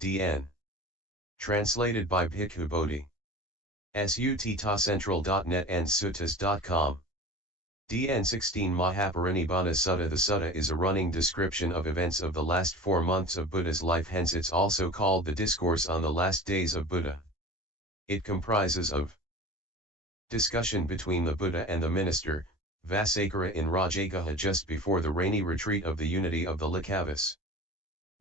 D.N. Translated by Bhikkhu Bodhi. Suttacentral.net and suttas.com. DN 16 Mahàparinibbàn Sutta. The Sutta is a running description of events of the last 4 months of Buddha's life, hence it's also called the Discourse on the Last Days of Buddha. It comprises of discussion between the Buddha and the minister, Vassakara in Rajagaha just before the rainy retreat of the unity of the Likavas.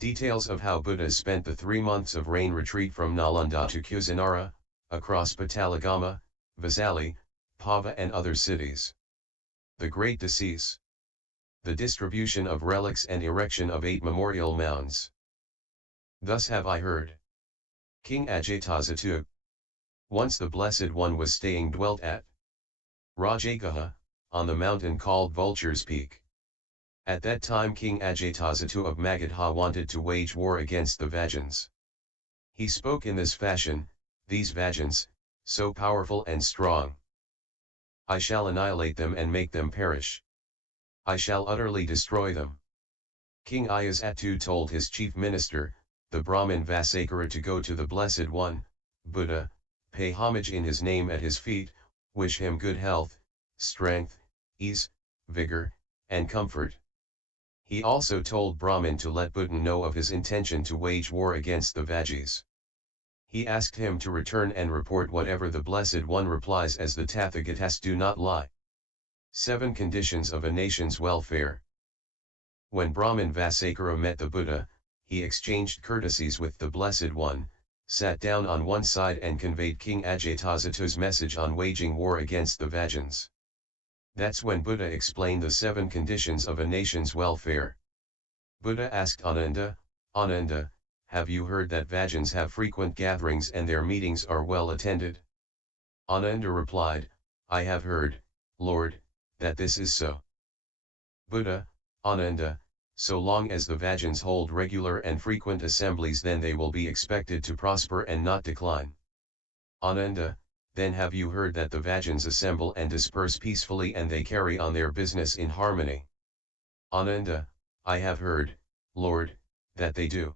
Details of how Buddha spent the 3 months of rain retreat from Nalanda to Kusinara, across Patalagama, Vesali, Pava and other cities. The Great Decease. The distribution of relics and erection of 8 memorial mounds. Thus have I heard. King Ajatasattu. Once the Blessed One was staying dwelt at Rajagaha, on the mountain called Vulture's Peak. At that time King Ajatasattu of Magadha wanted to wage war against the Vajjians. He spoke in this fashion: these Vajjians, so powerful and strong, I shall annihilate them and make them perish. I shall utterly destroy them. King Ajasattu told his chief minister, the Brahmin Vassakara, to go to the Blessed One, Buddha, pay homage in his name at his feet, wish him good health, strength, ease, vigor, and comfort. He also told Brahmin to let Buddha know of his intention to wage war against the Vajjis. He asked him to return and report whatever the Blessed One replies, as the Tathagatas do not lie. 7 Conditions of a nation's welfare. When Brahmin Vassakara met the Buddha, he exchanged courtesies with the Blessed One, sat down on one side and conveyed King Ajatasattu's message on waging war against the Vajjians. That's when Buddha explained the 7 conditions of a nation's welfare. Buddha asked Ananda, Ananda, have you heard that Vajjians have frequent gatherings and their meetings are well attended? Ananda replied, I have heard, Lord, that this is so. Buddha, Ananda, so long as the Vajjians hold regular and frequent assemblies, then they will be expected to prosper and not decline. Ananda, then have you heard that the Vajjians assemble and disperse peacefully and they carry on their business in harmony? Ananda, I have heard, Lord, that they do.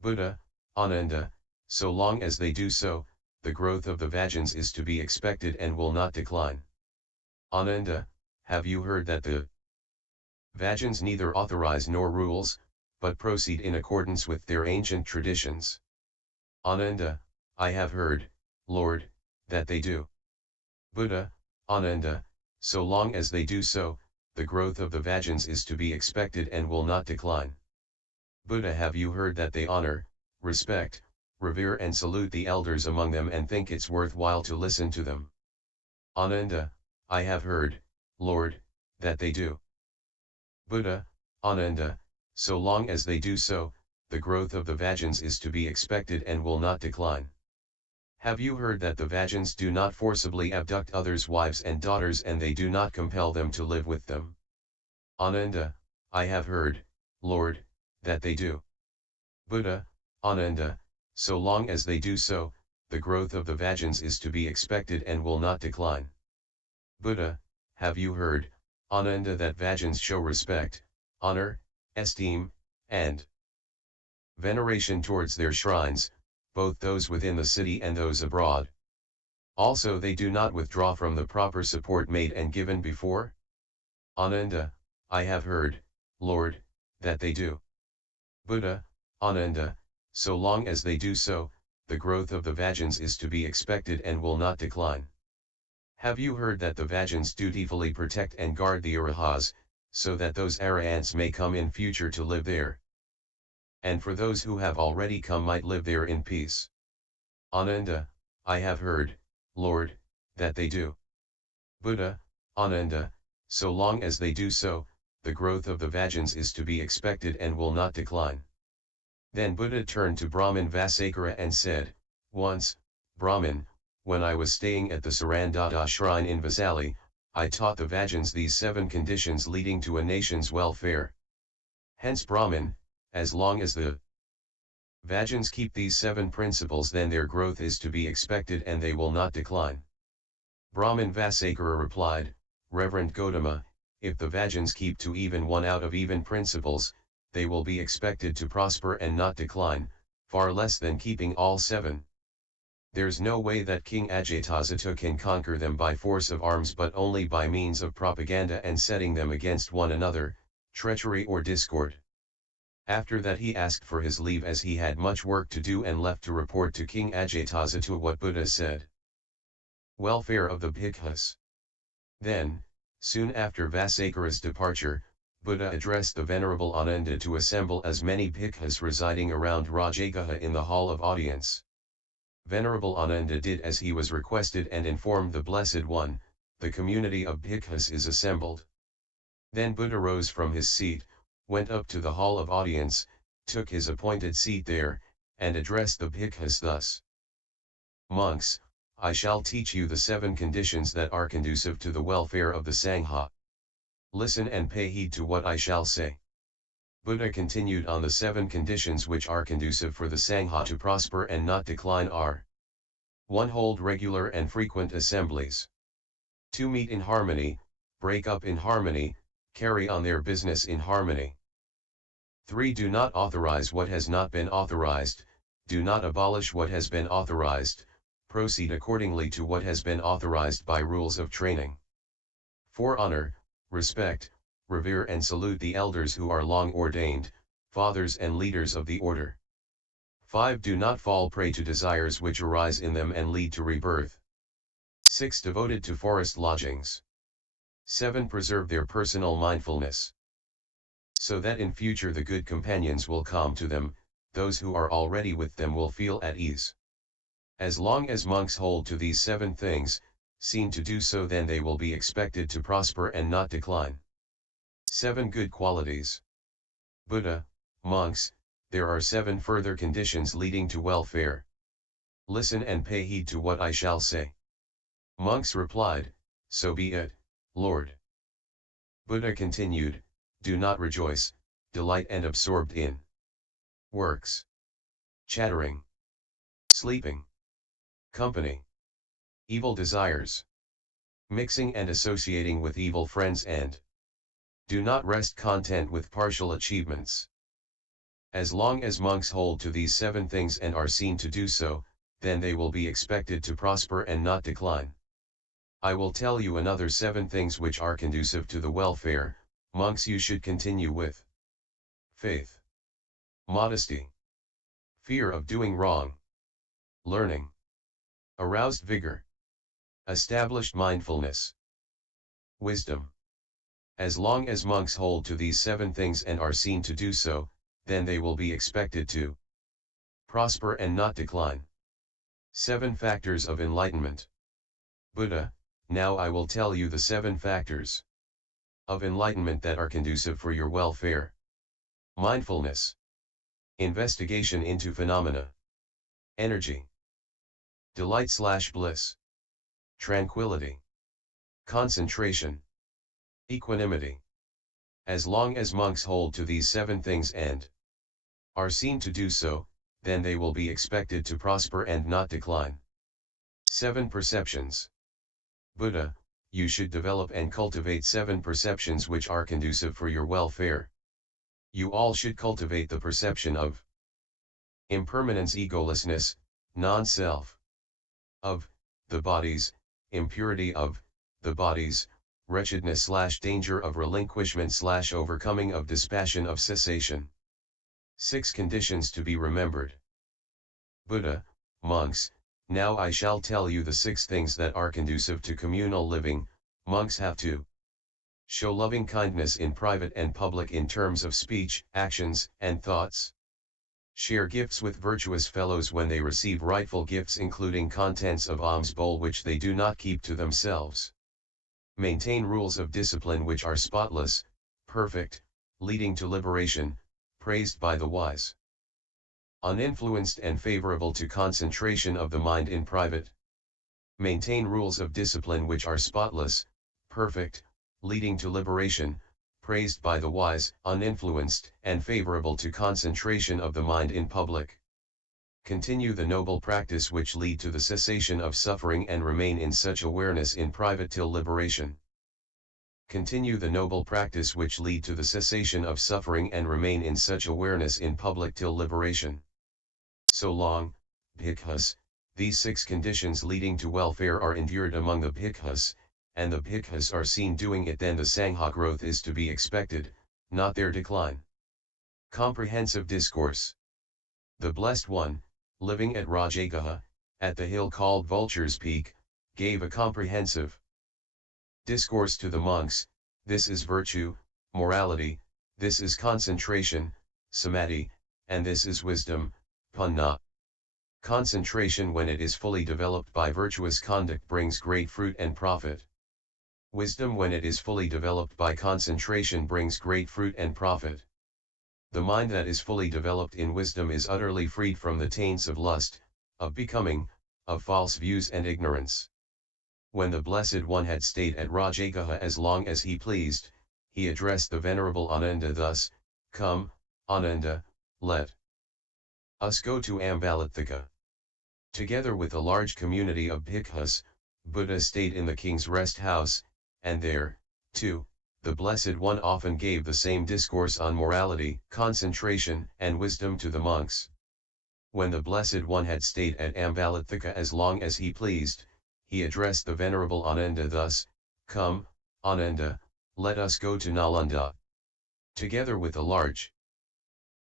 Buddha, Ananda, so long as they do so, the growth of the Vajjians is to be expected and will not decline. Ananda, have you heard that the Vajjians neither authorize nor rules, but proceed in accordance with their ancient traditions? Ananda, I have heard, Lord, that they do. Buddha, Ananda, so long as they do so, the growth of the Vajjians is to be expected and will not decline. Buddha, have you heard that they honor, respect, revere and salute the elders among them and think it's worthwhile to listen to them? Ananda, I have heard, Lord, that they do. Buddha, Ananda, so long as they do so, the growth of the Vajjians is to be expected and will not decline. Have you heard that the Vajjians do not forcibly abduct others' wives and daughters and they do not compel them to live with them? Ananda, I have heard, Lord, that they do. Buddha, Ananda, so long as they do so, the growth of the Vajjians is to be expected and will not decline. Buddha, have you heard, Ananda, that Vajjians show respect, honor, esteem, and veneration towards their shrines, both those within the city and those abroad? Also they do not withdraw from the proper support made and given before? Ananda, I have heard, Lord, that they do. Buddha, Ananda, so long as they do so, the growth of the Vajjians is to be expected and will not decline. Have you heard that the Vajjians dutifully protect and guard the Arahas, so that those Arahants may come in future to live there? And for those who have already come might live there in peace? Ananda, I have heard, Lord, that they do. Buddha, Ananda, so long as they do so, the growth of the Vajjians is to be expected and will not decline. Then Buddha turned to Brahmin Vassakara and said, Once, Brahmin, when I was staying at the Sarandada shrine in Vesali, I taught the Vajjians these 7 conditions leading to a nation's welfare. Hence Brahmin, as long as the Vajjians keep these 7 principles, then their growth is to be expected and they will not decline. Brahmin Vassakara replied, Reverend Gautama, if the Vajjians keep to even one out of even principles, they will be expected to prosper and not decline, far less than keeping all 7. There's no way that King Ajatasattu can conquer them by force of arms but only by means of propaganda and setting them against one another, treachery or discord. After that he asked for his leave as he had much work to do and left to report to King Ajatasattu what Buddha said. Welfare of the Bhikkhus. Then, soon after Vassakara's departure, Buddha addressed the Venerable Ananda to assemble as many bhikkhus residing around Rajagaha in the hall of audience. Venerable Ananda did as he was requested and informed the Blessed One, the community of bhikkhus is assembled. Then Buddha rose from his seat, went up to the hall of audience, took his appointed seat there, and addressed the bhikkhus thus. Monks, I shall teach you the 7 conditions that are conducive to the welfare of the Sangha. Listen and pay heed to what I shall say. Buddha continued on the 7 conditions which are conducive for the Sangha to prosper and not decline are: 1. Hold regular and frequent assemblies. 2. Meet in harmony, break up in harmony, carry on their business in harmony. 3. Do not authorize what has not been authorized, do not abolish what has been authorized, proceed accordingly to what has been authorized by rules of training. 4. Honor, respect, revere and salute the elders who are long ordained, fathers and leaders of the order. 5. Do not fall prey to desires which arise in them and lead to rebirth. 6. Devoted to forest lodgings. 7. Preserve their personal mindfulness, so that in future the good companions will come to them, those who are already with them will feel at ease. As long as monks hold to these 7 things, seen to do so, then they will be expected to prosper and not decline. 7 Good qualities. Buddha, monks, there are 7 further conditions leading to welfare. Listen and pay heed to what I shall say. Monks replied, so be it, Lord. Buddha continued, do not rejoice, delight and absorbed in works, chattering, sleeping, company, evil desires, mixing and associating with evil friends, and do not rest content with partial achievements. As long as monks hold to these 7 things and are seen to do so, then they will be expected to prosper and not decline. I will tell you another 7 things which are conducive to the welfare. Monks, you should continue with faith, modesty, fear of doing wrong, learning, aroused vigor, established mindfulness, wisdom. As long as monks hold to these 7 things and are seen to do so, then they will be expected to prosper and not decline. 7 Factors of Enlightenment. Buddha, now I will tell you the 7 factors of enlightenment that are conducive for your welfare. Mindfulness, investigation into phenomena, energy, delight/bliss, tranquility, concentration, equanimity. As long as monks hold to these 7 things and are seen to do so, then they will be expected to prosper and not decline. 7 Perceptions. Buddha, you should develop and cultivate 7 perceptions which are conducive for your welfare. You all should cultivate the perception of impermanence, egolessness, non-self, of the bodies, impurity of the bodies, wretchedness/danger of relinquishment/overcoming of dispassion of cessation. 6 Conditions to be remembered. Buddha, monks, now I shall tell you the 6 things that are conducive to communal living. Monks have to show loving kindness in private and public in terms of speech, actions, and thoughts. Share gifts with virtuous fellows when they receive rightful gifts, including contents of alms bowl which they do not keep to themselves. Maintain rules of discipline which are spotless, perfect, leading to liberation, praised by the wise. Uninfluenced and favorable to concentration of the mind in private. Maintain rules of discipline which are spotless, perfect, leading to liberation, praised by the wise, uninfluenced and favorable to concentration of the mind in public. Continue the noble practice which lead to the cessation of suffering and remain in such awareness in private till liberation. Continue the noble practice which lead to the cessation of suffering and remain in such awareness in public till liberation. So long, Bhikkhus, these 6 conditions leading to welfare are endured among the Bhikkhus, and the Bhikkhus are seen doing it, then the Sangha growth is to be expected, not their decline. Comprehensive Discourse. The Blessed One, living at Rajagaha, at the hill called Vulture's Peak, gave a comprehensive discourse to the monks. This is virtue, morality, this is concentration, samadhi, and this is wisdom, panna. Concentration, when it is fully developed by virtuous conduct, brings great fruit and profit. Wisdom, when it is fully developed by concentration, brings great fruit and profit. The mind that is fully developed in wisdom is utterly freed from the taints of lust, of becoming, of false views and ignorance. When the Blessed One had stayed at Rajagaha as long as he pleased, he addressed the Venerable Ananda thus: "Come, Ananda, let us go to Ambalatthika." Together with a large community of bhikkhus, Buddha stayed in the king's rest house, and there, too, the Blessed One often gave the same discourse on morality, concentration, and wisdom to the monks. When the Blessed One had stayed at Ambalatthika as long as he pleased, he addressed the Venerable Ananda thus: "Come, Ananda, let us go to Nalanda." Together with a large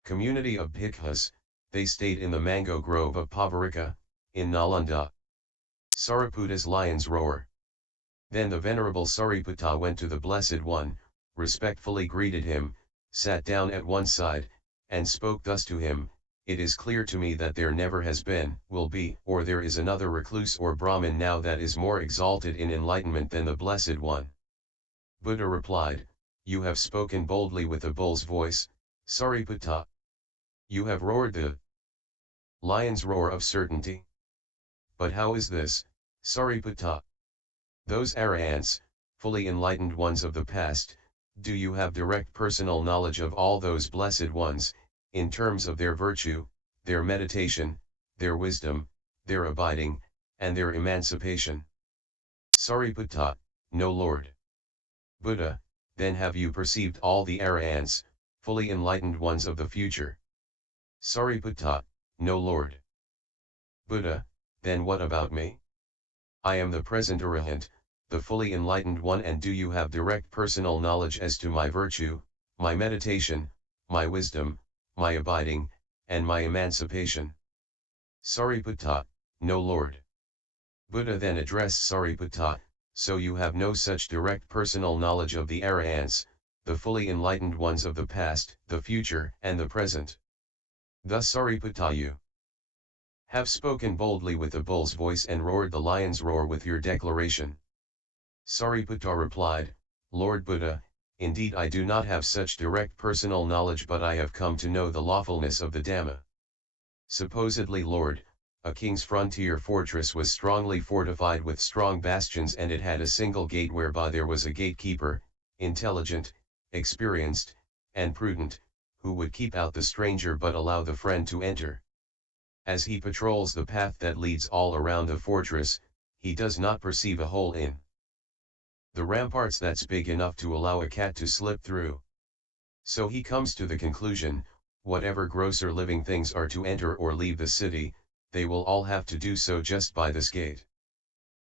community of bhikkhus, they stayed in the mango grove of Pavarika, in Nalanda. Sariputta's lion's roar. Then the Venerable Sariputta went to the Blessed One, respectfully greeted him, sat down at one side, and spoke thus to him: "It is clear to me that there never has been, will be, or there is another recluse or Brahmin now that is more exalted in enlightenment than the Blessed One." Buddha replied: "You have spoken boldly with a bull's voice, Sariputta. You have roared the lion's roar of certainty. But how is this, Sariputta? Those arahants, fully enlightened ones of the past, do you have direct personal knowledge of all those blessed ones, in terms of their virtue, their meditation, their wisdom, their abiding, and their emancipation?" Sariputta: "No, Lord." Buddha: "Then have you perceived all the arahants, fully enlightened ones of the future?" Sariputta: "No, Lord." Buddha: "Then what about me? I am the present arahant, the fully enlightened one, and do you have direct personal knowledge as to my virtue, my meditation, my wisdom, my abiding, and my emancipation?" Sariputta: "No, Lord." Buddha then addressed Sariputta: "So you have no such direct personal knowledge of the arahants, the fully enlightened ones of the past, the future, and the present. Thus Sariputta, you have spoken boldly with the bull's voice and roared the lion's roar with your declaration." Sariputta replied: "Lord Buddha, indeed I do not have such direct personal knowledge, but I have come to know the lawfulness of the Dhamma. Supposedly, Lord, a king's frontier fortress was strongly fortified with strong bastions, and it had a single gate whereby there was a gatekeeper, intelligent, experienced, and prudent, who would keep out the stranger but allow the friend to enter. As he patrols the path that leads all around the fortress, he does not perceive a hole in the ramparts that's big enough to allow a cat to slip through. So he comes to the conclusion, whatever grosser living things are to enter or leave the city, they will all have to do so just by this gate.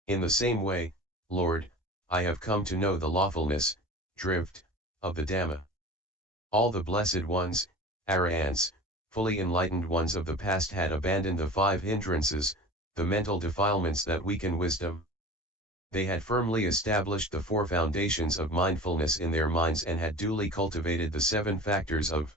In the same way, Lord, I have come to know the lawfulness, drift, of the Dhamma. All the blessed ones, arahants, fully enlightened ones of the past had abandoned the 5 hindrances, the mental defilements that weaken wisdom. They had firmly established the 4 foundations of mindfulness in their minds and had duly cultivated the 7 factors of